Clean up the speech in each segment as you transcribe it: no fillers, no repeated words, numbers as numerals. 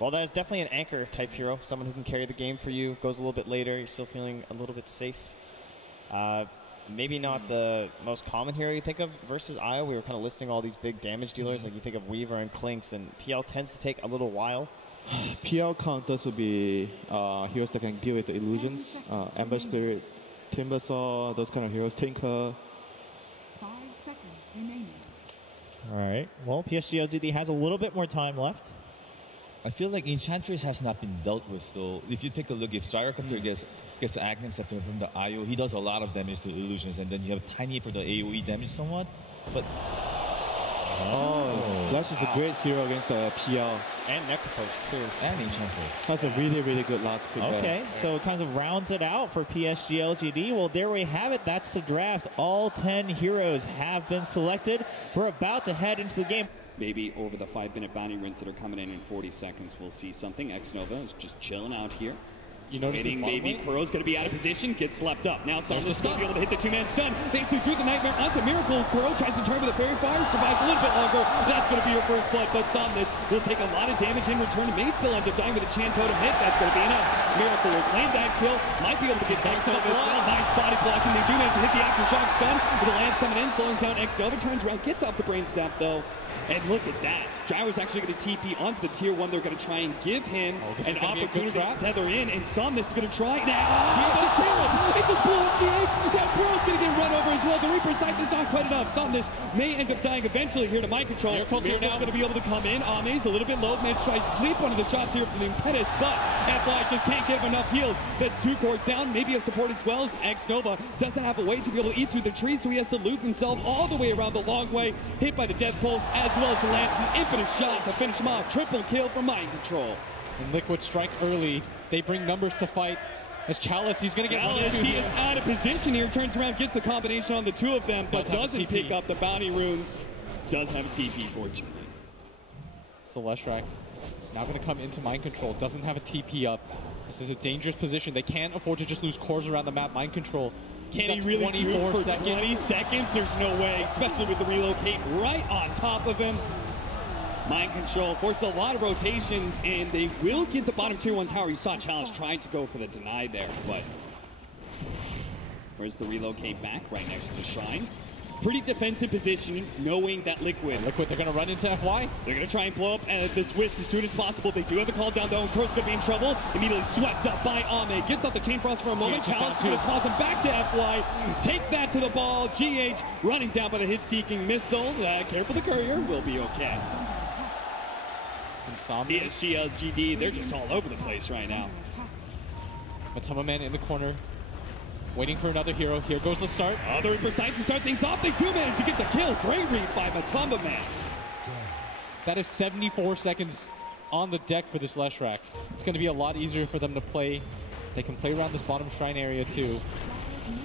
Well, that is definitely an anchor type hero, someone who can carry the game for you, goes a little bit later, you're still feeling a little bit safe. Maybe not the most common hero you think of versus IO. We were kind of listing all these big damage dealers, like you think of Weaver and Clinks, and PL tends to take a little while. PL counters will be heroes that can deal with the illusions, Ember Spirit, Timbersaw, those kind of heroes, Tinker. 5 seconds remaining. All right. Well, PSG.LGD has a little bit more time left. I feel like Enchantress has not been dealt with, though. If you take a look, if Gyrocopter gets Aghanim Scepter from the IO, he does a lot of damage to illusions, and then you have Tiny for the AoE damage somewhat. But Flash is a great hero against the PL. And Necrophos, too. And Enchantress. That's a really, really good last pick. Okay, so it kind of rounds it out for PSG.LGD. Well, there we have it. That's the draft. All 10 heroes have been selected. We're about to head into the game. Maybe over the 5-minute bounty runs that are coming in 40 seconds, we'll see something. X-Nova is just chilling out here. You notice waiting, maybe Kuro's going to be out of position, gets leapt up. Now Somnus going to be able to hit the 2-man stun. Basically through the Nightmare onto Miracle. Kuro tries to turn with a Fairy Fire, survives a little bit longer. That's going to be your first blood, but Somnus will take a lot of damage in return. May still end up dying with a Chan Totem hit. That's going to be enough. Miracle will claim that kill. Might be able to get X-Nova as well. Nice body blocking. They do manage to hit the Aftershock stun. With the Lance coming in, slowing down X-Nova. Turns around, gets off the Brain Sap though. And look at that. Gyro's actually going to TP onto the tier 1. They're going to try and give him an opportunity to tether in. And Somnus is going to try. Now, it's just blew up GH. That Kuro's going to get run over as well. The Reaper Sight is not quite enough. Somnus may end up dying eventually here to mind control. Miracle's now going to be able to come in. Ame's a little bit low. Man tries to sleep one of the shots here from the Impetus, but FY just can't give enough heals. That's 2 cores down. Maybe a support as well. X-Nova doesn't have a way to be able to eat through the trees, so he has to loop himself all the way around the long way. Hit by the Death Pulse as well as the Lance. An infinite shot to finish him off. Triple kill from Mind Control. And Liquid strike early. They bring numbers to fight. As Chalice, he's going to get Chalice, he is out of position here. Turns around, gets the combination on the 2 of them, but doesn't pick up the bounty runes. Does have a TP, fortunately. Celestrak now going to come into Mind Control. Doesn't have a TP up. This is a dangerous position. They can't afford to just lose cores around the map. Mind Control. Can he really do it for 20 seconds? There's no way, especially with the relocate right on top of him. Mind Control forces a lot of rotations, and they will get the bottom tier 1 tower. You saw Chalice trying to go for the deny there, but where's the relocate back? Right next to the shrine. Pretty defensive position, knowing that Liquid, they're going to run into FY. They're going to try and blow up the Swiss as soon as possible. They do have a call down, though, and Kuro's going to be in trouble. Immediately swept up by Ame. Gets off the Chain Frost for a moment. Chalice going to toss him back to FY. Take that to the ball. GH running down by the hit-seeking missile. Careful, the courier will be okay. PSG.LGD, they're just all over the place right now. Matama Man in the corner. Waiting for another hero. Here goes the start. The Reaper Sight to start things off. They do manage to get the kill. Great read by Matamba Man. That is 74 seconds on the deck for this Leshrac. It's going to be a lot easier for them to play. They can play around this bottom shrine area too.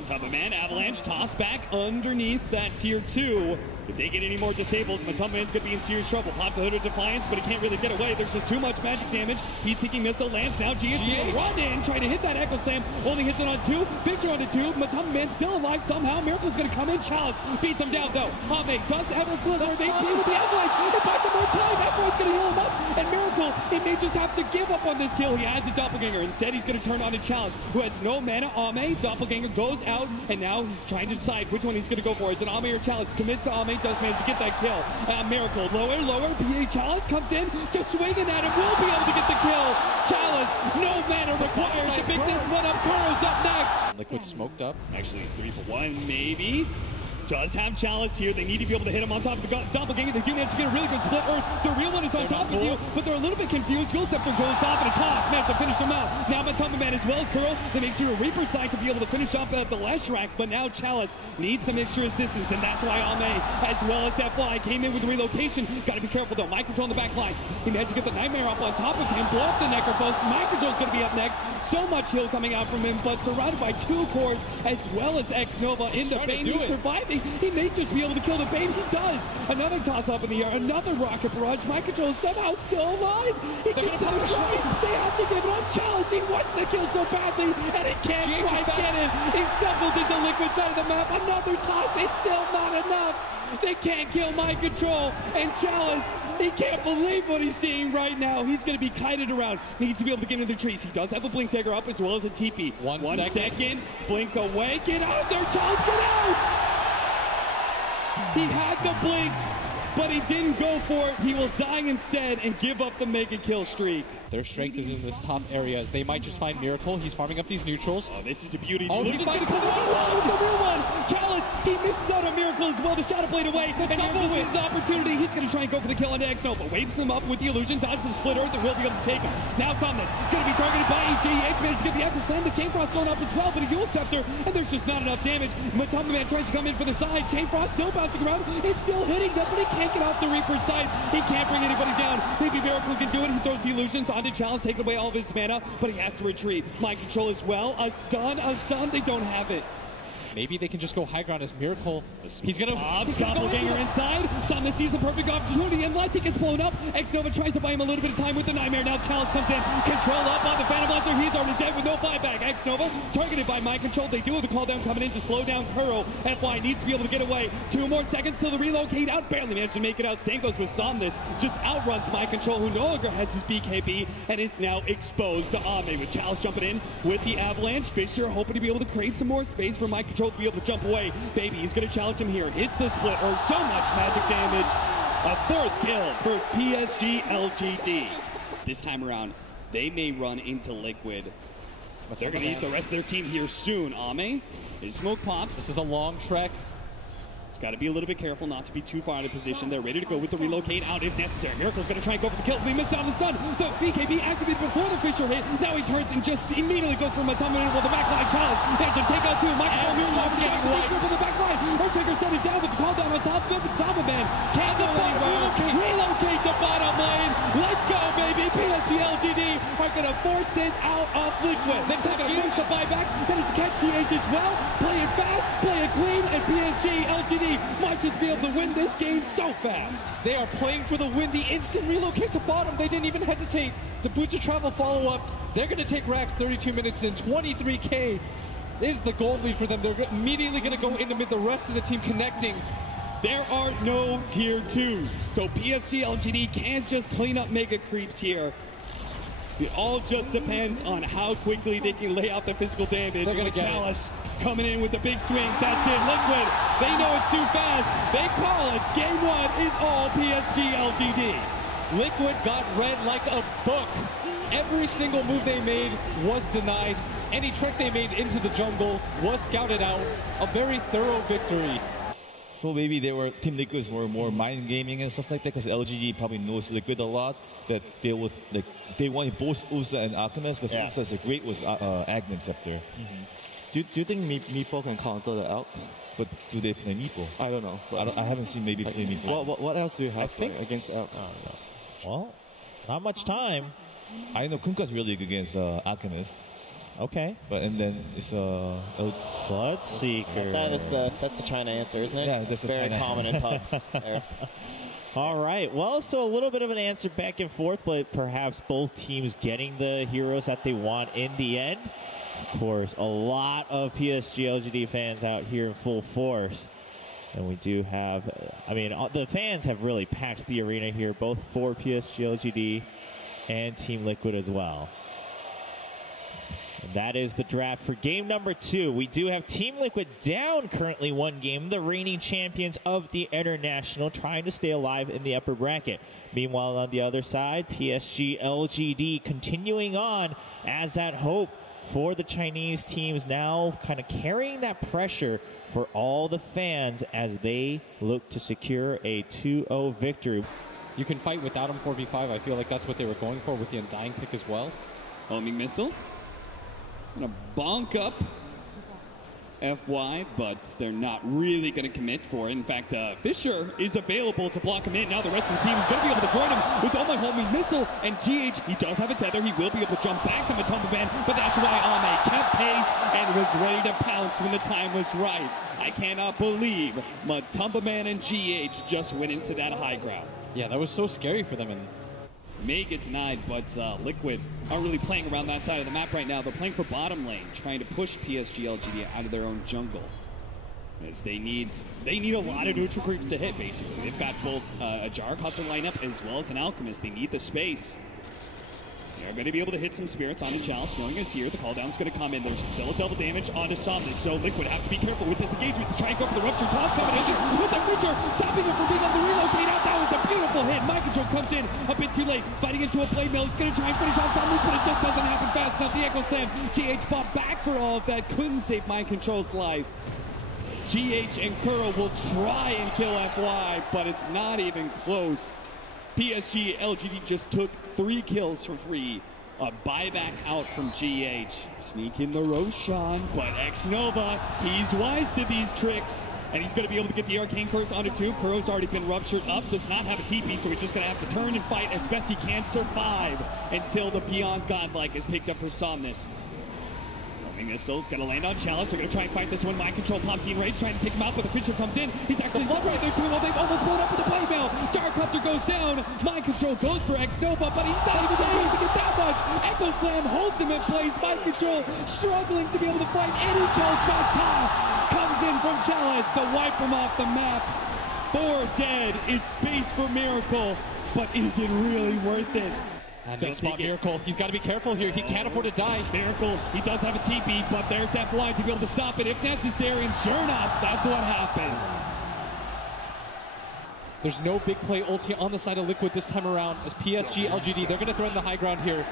Matamba Man, Avalanche, toss back underneath that tier 2. If they get any more disables, Matamba Man's going to be in serious trouble. Pops a Hood of Defiance, but he can't really get away. There's just too much magic damage. Heat-seeking missile lands now. GH run in, trying to hit that Echo Slam. Only hits it on 2. Fixer on the 2. Matamba Man still alive somehow. Miracle's going to come in. Chalice beats him down, though. Ame does have a sliver. They play with the Avalanche. It buys him more time. Avalanche's going to heal him up. And Miracle, he may just have to give up on this kill. He has a Doppelganger. Instead, he's going to turn on to Chalice, who has no mana. Ame, Doppelganger goes out, and now he's trying to decide which one he's going to go for. Is it Ame or Chalice? Commits to Ame, does manage to get that kill. Miracle, lower. PA Chalice comes in, just swinging at him, will be able to get the kill. Chalice, no mana required to pick this one up. Kuro's up next. Liquid smoked up. Actually, 3 for 1, maybe. Does have Chalice here. They need to be able to hit him on top of the Doppelganger. They do manage to get a really good split Earth. The real one is on top of you, but they're a little bit confused. Ghoul Scepter goes off in a toss. Managed to finish him out. Now Matamba Man as well as Kuro. They make sure a Reaper Sight to be able to finish off the Leshrac, but now Chalice needs some extra assistance, and that's why Ame, as well as FY, came in with relocation. Got to be careful though. Mind Control on the back line. He managed to get the Nightmare off on top of him. Blow up the Necrophos. Mind Control's going to be up next. So much heal coming out from him, but surrounded by 2 cores as well as X-Nova in the Bane. He's surviving. He may just be able to kill the Bane. He does. Another toss up in the air. Another rocket barrage. Mind Control is somehow still alive. He gets to the shrine. They have to give it up. Chalice, he wants the kill so badly, and he can't quite get it. He stumbled into Liquid side of the map. Another toss. It's still not enough. They can't kill Mind Control. And Chalice, he can't believe what he's seeing right now. He's going to be kited around. Needs to be able to get into the trees. He does have a Blink Dagger up as well as a TP. One second. Blink away. Get out there, Chalice. Get out! He had the blink, but he didn't go for it. He will die instead and give up the mega kill streak. Their strength is in this top area, as they might just find Miracle. He's farming up these neutrals. Oh, this is the beauty. Oh, he's fighting for the real one. Chalice, he misses out on Miracle as well. The shadow blade away. And Miracle wins the opportunity. He's going to try and go for the kill on X-Nova. Waves him up with the illusion. Dodges the split earth and will be able to take him. Now Thomas going to be targeted by GH. Managed to get the Echo Slam. The Chain Frost going up as well, but a Yule Scepter, and there's just not enough damage. Matumba Man tries to come in for the side. Chain Frost still bouncing around. It's still hitting them, but he can't get off the Reaper's side. He can't bring anybody down. Maybe Miracle can do it. He throws the illusions onto Chalice, taking away all of his mana, but he has to retreat. Mind Control as well. A stun. They don't have it. Maybe they can just go high ground as Miracle. He's gonna Doppelganger inside. Summon sees the perfect opportunity unless he gets blown up. X-Nova tries to buy him a little bit of time with the Nightmare. Now Chalice comes in. Control up on the Phantom Lancer. He's already dead with no buyback. X-Nova targeted by Mind Control. They do have the call down coming in to slow down Kuro. FY needs to be able to get away. 2 more seconds till the relocate out. Barely managed to make it out. Same goes with Somnus. Just outruns Mind Control, who no longer has his BKB and is now exposed to Ame. With Chalice jumping in with the Avalanche. Fisher hoping to be able to create some more space for Mind Control to be able to jump away. Baby, he's going to challenge him here. Hits the split, or so much magic damage. A 4th kill for PSG.LGD. This time around, they may run into Liquid. But they're going to eat the rest of their team here soon. Ame, his smoke pops. This is a long trek. It's got to be a little bit careful not to be too far out of position. They're ready to go with the relocate out if necessary. Miracle's going to try and go for the kill. We missed out on the stun. The BKB activated before the Fisher hit. Now he turns and just immediately goes for Matumba with the backline challenge. There's a takeout too. Microphone getting right for the backline. Earthshaker setting down with the call down on top of it. But Matumba can't go anywhere. Relocate the bottom lane. Let's go, baby. PSG.LGD are going to force this out of Liquid. They're going to force the buybacks. Then it's catch GH as well. Play it fast, play it clean, and PSG.LGD might just be able to win this game so fast. They are playing for the win. The instant relocate to bottom. They didn't even hesitate. The Boots of Travel follow-up. They're going to take racks 32 minutes in. 23K is the gold lead for them. They're immediately going to go into mid. The rest of the team connecting. There are no tier 2s. So PSG.LGD can't just clean up mega creeps here. It all just depends on how quickly they can lay out the physical damage. They're going to get Chalice coming in with the big swings. That's it. Liquid. They know it's too fast. They call it. Game 1 is all PSG.LGD. Liquid got read like a book. Every single move they made was denied. Any trick they made into the jungle was scouted out. A very thorough victory. So maybe Team Liquid were more mind gaming and stuff like that, because LGD probably knows Liquid a lot. That they would they wanted both Ursa and Alchemist, because Ursa is great with Agnem Scepter. Do you think Meepo can counter the Alk? But do they play Meepo? I don't know. I haven't seen maybe play Meepo. What else do you have against Alk? Well, not much time. I know Kunka's really good against Alchemist. Okay. But and then it's Bloodseeker. That's the China answer, isn't it? Yeah, that's the very China common in pubs. There. All right. Well, so a little bit of an answer back and forth, but perhaps both teams getting the heroes that they want in the end. Of course, a lot of PSG.LGD fans out here in full force. And we do have, the fans have really packed the arena here, both for PSG.LGD and Team Liquid as well. And that is the draft for game number 2. We do have Team Liquid down currently 1 game, the reigning champions of the International, trying to stay alive in the upper bracket. Meanwhile, on the other side, PSG.LGD continuing on as that hope for the Chinese teams, now kind of carrying that pressure for all the fans as they look to secure a 2-0 victory. You can fight without him 4v5. I feel like that's what they were going for with the Undying pick as well. Homing missile. Gonna bonk up FY, but they're not really going to commit for it. In fact, Fisher is available to block him in. Now the rest of the team is going to be able to join him with all my homing missile. And GH, he does have a tether. He will be able to jump back to Matumba Man, but that's why Ame kept pace and was ready to pounce when the time was right. I cannot believe Matumba Man and GH just went into that high ground. Yeah, that was so scary for them. And may get denied, but Liquid aren't really playing around that side of the map right now. They're playing for bottom lane, trying to push PSG.LGD out of their own jungle. As they need a lot of neutral creeps to hit, basically. They've got both a Gyrocopter lineup as well as an Alchemist. They need the space. They're going to be able to hit some spirits onto Chalice. Knowing it's here, the call down's going to come in. There's still a double damage onto Somnus, so Liquid have to be careful with this engagement to try and go for the rupture toss combination with the Fisher, stopping him from being able to relocate out. That was a beautiful hit. Mind Control comes in a bit too late, fighting into a play mill. He's going to try and finish off Somnus, but it just doesn't happen fast enough. The Echo Slam, GH fought back for all of that, couldn't save Mind Control's life. GH and Kuro will try and kill FY, but it's not even close. PSG.LGD just took 3 kills for free. A buyback out from GH. Sneak in the Roshan, but X-Nova, he's wise to these tricks. And he's going to be able to get the Arcane Curse onto 2. Kuro's already been ruptured up, does not have a TP, so he's just going to have to turn and fight as best he can, survive until the Beyond Godlike is picked up for Somnus. Missile's going to land on Chalice. They're going to try and fight this one. Mind Control pops in range, trying to take him out, but the Fisher comes in. He's actually stuck right there too. Well, they've almost blown up with the play mail. Gyrocopter goes down. Mind Control goes for X-Nova, but he's not even able to get that much. Echo Slam holds him in place. Mind Control struggling to be able to fight any kills, but Toss comes in from Chalice to wipe him off the map. 4 dead. It's space for Miracle, but is it really worth it? And they spot Miracle. He's got to be careful here. He can't afford to die. Miracle, he does have a TP, but there's FY to be able to stop it if necessary, and sure enough, that's what happens. There's no big play ulti on the side of Liquid this time around as PSG.LGD, they're going to threaten the high ground here.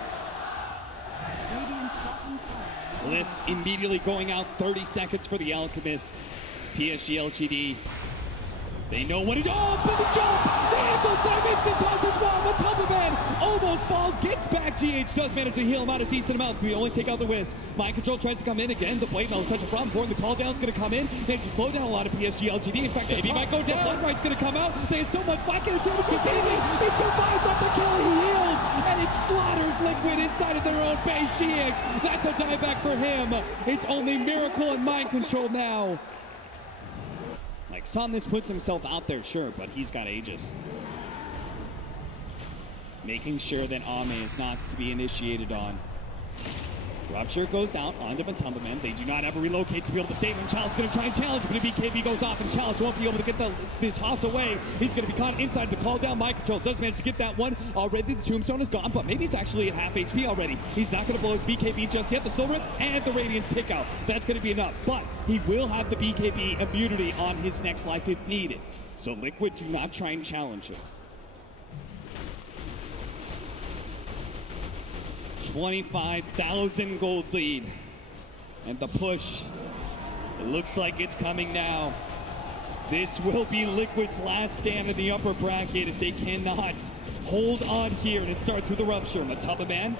Cliff immediately going out, 30 seconds for the Alchemist. PSG.LGD, they know what it is. Oh, but the jump! The ankle slam instant toss as well. The top of man almost falls, gets back. GH does manage to heal him out a decent amount, so we only take out the Wisp. Mind Control tries to come in again. The blade mail is such a problem for him. The call down's going to come in. They just slow down a lot of PSG.LGD. In fact, maybe might go down. The blood right's going to come out. They have so much fight getting damage. You see it? It survives up the kill. He heals, and it slaughters Liquid inside of their own base. GH, that's a dieback for him. It's only Miracle and Mind Control now. Like, Somnus puts himself out there, sure, but he's got Aegis. Making sure that Ame is not to be initiated on. Rupture goes out onto Matumbaman. They do not have a relocate to be able to save him. Chalice is going to try and challenge, but a BKB goes off, and Chalice won't be able to get the toss away. He's going to be caught inside the call down. Mind Control does manage to get that one. Already the Tombstone is gone, but maybe he's actually at half HP already. He's not going to blow his BKB just yet. The Soul Rip and the Radiance tick out. That's going to be enough, but he will have the BKB immunity on his next life if needed. So Liquid, do not try and challenge him. 25,000 gold lead. And the push, it looks like it's coming now. This will be Liquid's last stand in the upper bracket if they cannot hold on here. And it starts with a Rupture. Matumbaman,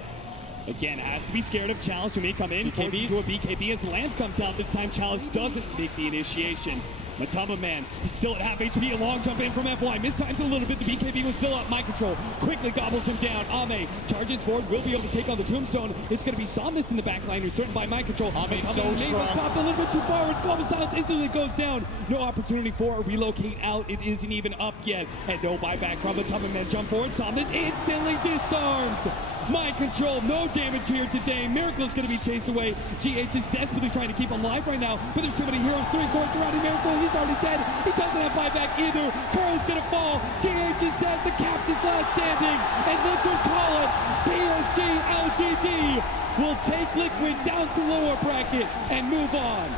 again, has to be scared of Chalice, who may come in. Forces to a BKB as the Lance comes out. This time Chalice doesn't make the initiation. Matumbaman is still at half HP. A long jump in from FY. Mistimes a little bit. The BKB was still up. Mind Control quickly gobbles him down. Ame charges forward. Will be able to take on the Tombstone. It's going to be Somnus in the backline, who's threatened by Mind Control. Ame so strong. Popped a little bit too forward. Global Silence instantly goes down. No opportunity for a relocate out. It isn't even up yet. And no buyback from Matumbaman. Jump forward. Somnus instantly disarmed. Mind Control, no damage here today. Miracle's going to be chased away. GH is desperately trying to keep him alive right now, but there's too many heroes. 3-4 surrounding Miracle. He's already dead. He doesn't have buyback either. Kuro's going to fall. GH is dead. The captain's last standing. And Liquid call it. PSG.LGD will take Liquid down to lower bracket and move on.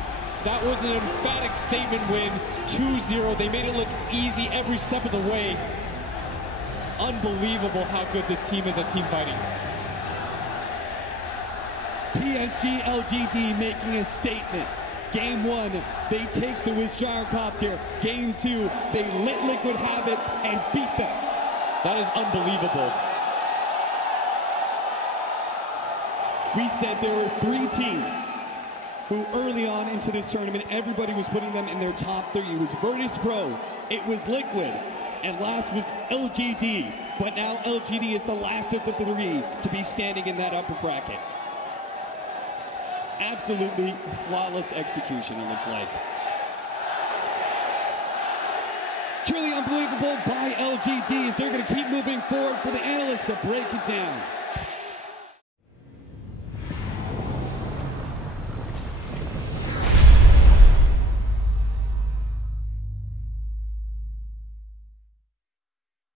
That was an emphatic statement win. 2-0. They made it look easy every step of the way. Unbelievable how good this team is at team fighting. PSG.LGD making a statement. Game 1, they take the Gyrocopter. Game 2, they let Liquid have it and beat them. That is unbelievable. We said there were 3 teams who early on into this tournament, everybody was putting them in their top 3. It was Virtus Pro, it was Liquid, and last was LGD. But now LGD is the last of the 3 to be standing in that upper bracket. Absolutely flawless execution, it looked like. Truly unbelievable by LGD as they're going to keep moving forward for the analysts to break it down.